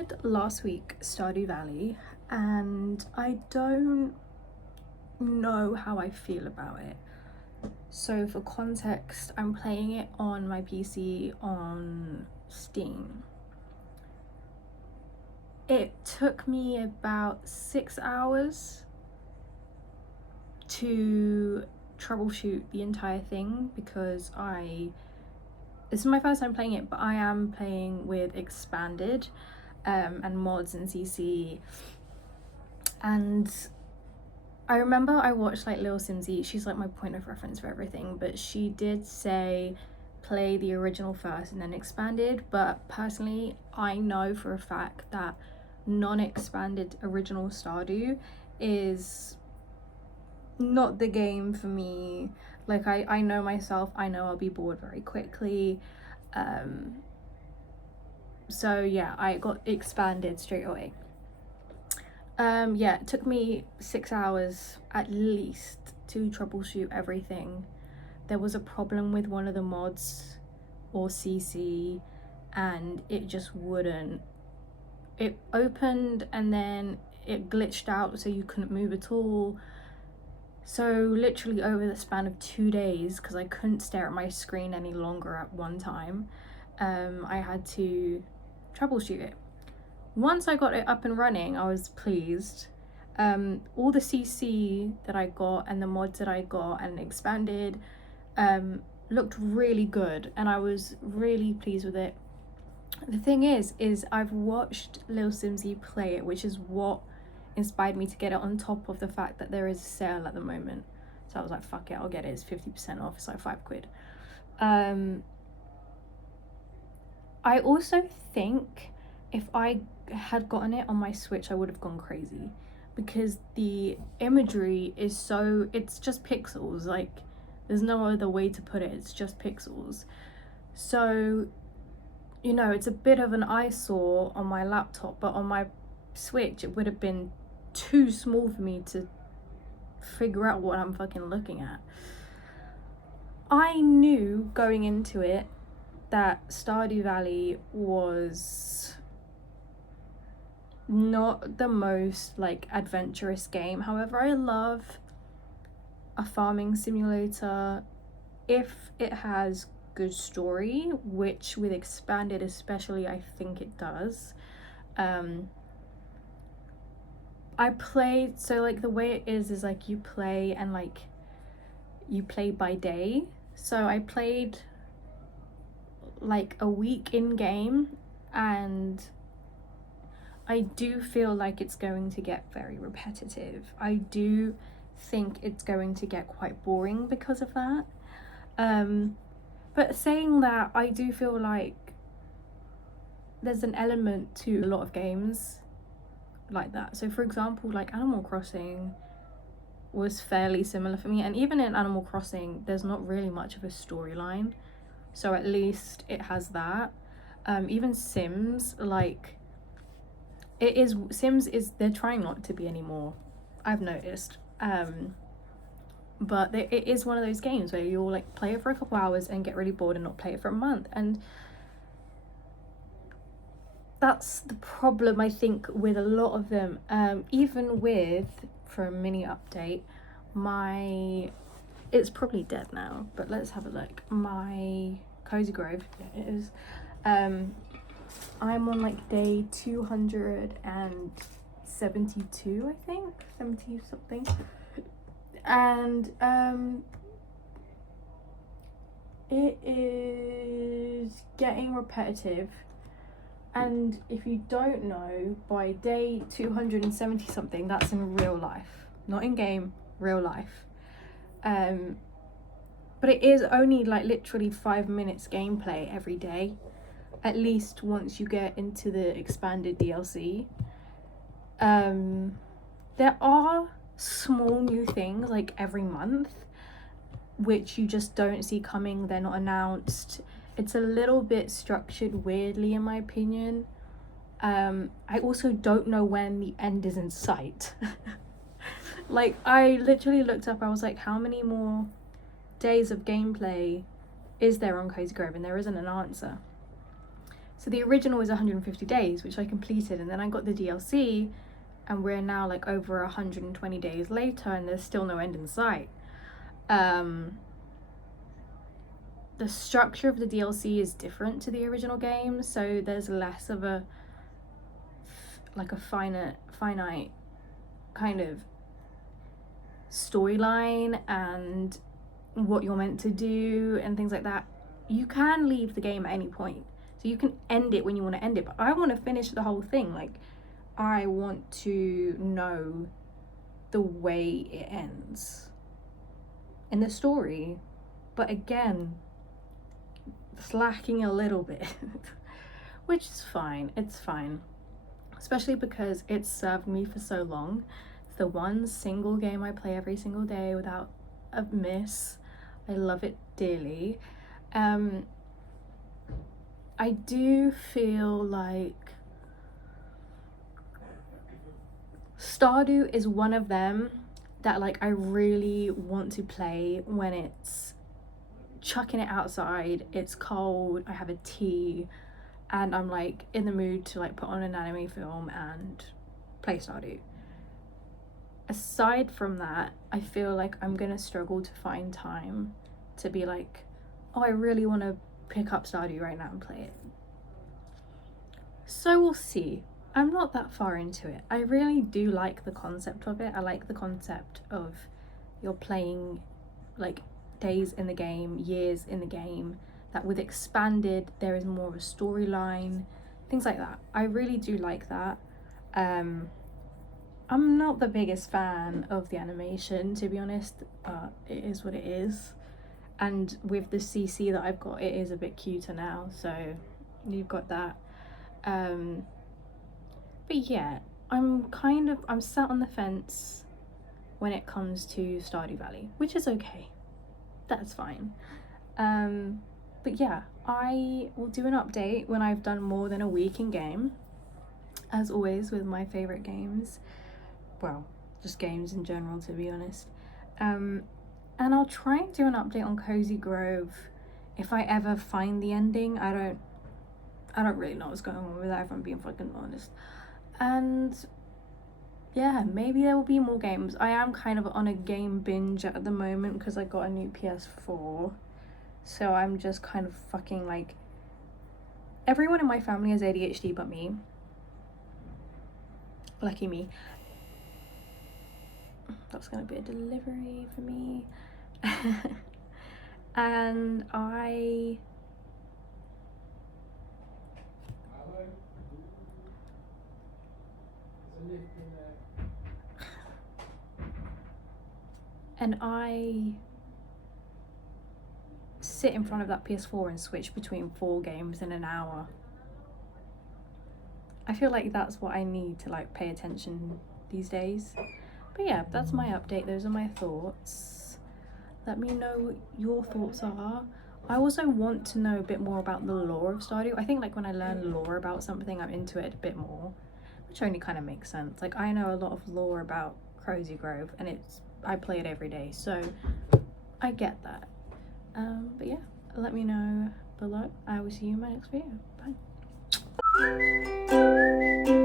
started last week Stardew Valley, and I don't know how I feel about it. So for context, I'm playing it on my PC on Steam. It took me about 6 hours to troubleshoot the entire thing because this is my first time playing it, but I am playing with expanded and mods and CC. And I remember I watched like 𝙃𝙧𝙧𝙙𝙬, she's like my point of reference for everything, but she did say play the original first and then expanded. But personally, I know for a fact that non-expanded original Stardew is not the game for me. Like I know myself, I know I'll be bored very quickly. So yeah, I got expanded straight away. Yeah, it took me 6 hours at least to troubleshoot everything. There was a problem with one of the mods or CC and it just wouldn't. It opened and then it glitched out so you couldn't move at all. So literally over the span of 2 days, because I couldn't stare at my screen any longer at one time, I had to troubleshoot it. Once I got it up and running, I was pleased. All the CC that I got and the mods that I got and expanded looked really good, and I was really pleased with it. The thing is I've watched 𝙃𝙧𝙧𝙧𝙧 play it, which is what inspired me to get it, on top of the fact that there is a sale at the moment. So I was like, fuck it, I'll get it, it's 50% off, it's like £5. I also think if I had gotten it on my Switch, I would have gone crazy, because the imagery is so, it's just pixels, like there's no other way to put it, it's just pixels. So, you know, it's a bit of an eyesore on my laptop, but on my Switch it would have been too small for me to figure out what I'm fucking looking at. I knew going into it that Stardew Valley was not the most like adventurous game. However, I love a farming simulator if it has good story, which with expanded especially I think it does. I played, so like the way it is like you play and like you play by day. So I played like a week in game, and I do feel like it's going to get very repetitive. I do think it's going to get quite boring because of that. But saying that, I do feel like there's an element to a lot of games like that. So for example, like Animal Crossing was fairly similar for me, and even in Animal Crossing there's not really much of a storyline, so at least it has that. Even Sims, like Sims is, they're trying not to be anymore, I've noticed, but it is one of those games where you'll like play it for a couple hours and get really bored and not play it for a month. And that's the problem, I think, with a lot of them. Even with, for a mini update, it's probably dead now, but let's have a look. My Cozy Grove, yeah, it is. I'm on like day 272, I think, 70 something, and it is getting repetitive. And if you don't know, by day 270 something, that's in real life, not in game, real life. But it is only like literally 5 minutes gameplay every day, at least once you get into the expanded DLC. There are small new things like every month, which you just don't see coming, they're not announced. It's a little bit structured weirdly in my opinion. I also don't know when the end is in sight. Like I literally looked up, I was like, how many more days of gameplay is there on Cozy Grove? And there isn't an answer. So the original is 150 days, which I completed, and then I got the DLC, and we're now like over 120 days later, and there's still no end in sight. The structure of the DLC is different to the original game, so there's less of a finite kind of storyline and what you're meant to do and things like that. You can leave the game at any point, so you can end it when you want to end it, but I want to finish the whole thing. Like, I want to know the way it ends in the story, but again, it's lacking a little bit. Which is fine, it's fine, especially because it's served me for so long. It's the one single game I play every single day without a miss. I love it dearly. I do feel like Stardew is one of them that like I really want to play when it's chucking it outside, it's cold, I have a tea, and I'm like in the mood to like put on an anime film and play Stardew. Aside from that, I feel like I'm gonna struggle to find time to be like, oh, I really want to pick up Stardew right now and play it. So we'll see. I'm not that far into it. I really do like the concept of it. I like the concept of you're playing like days in the game, years in the game, that with expanded there is more of a storyline, things like that. I really do like that. I'm not the biggest fan of the animation, to be honest, but it is what it is. And with the CC that I've got, it is a bit cuter now, so you've got that. But yeah, I'm sat on the fence when it comes to Stardew Valley, which is okay. That's fine. But yeah, I will do an update when I've done more than a week in game, as always with my favorite games. Well, just games in general, to be honest. And I'll try and do an update on Cozy Grove if I ever find the ending. I don't really know what's going on with that, if I'm being fucking honest. And yeah, maybe there will be more games. I am kind of on a game binge at the moment because I got a new PS4, so I'm just kind of fucking like, everyone in my family has ADHD but me. Lucky me. That's gonna be a delivery for me. And I sit in front of that PS4 and switch between 4 games in an hour. I feel like that's what I need to like pay attention these days. But yeah, that's my update. Those are my thoughts. Let me know what your thoughts are. I also want to know a bit more about the lore of Stardew. I think like when I learn lore about something, I'm into it a bit more, which only kind of makes sense. Like, I know a lot of lore about Cozy Grove, and I play it every day, so I get that. But yeah, let me know below. I will see you in my next video. Bye.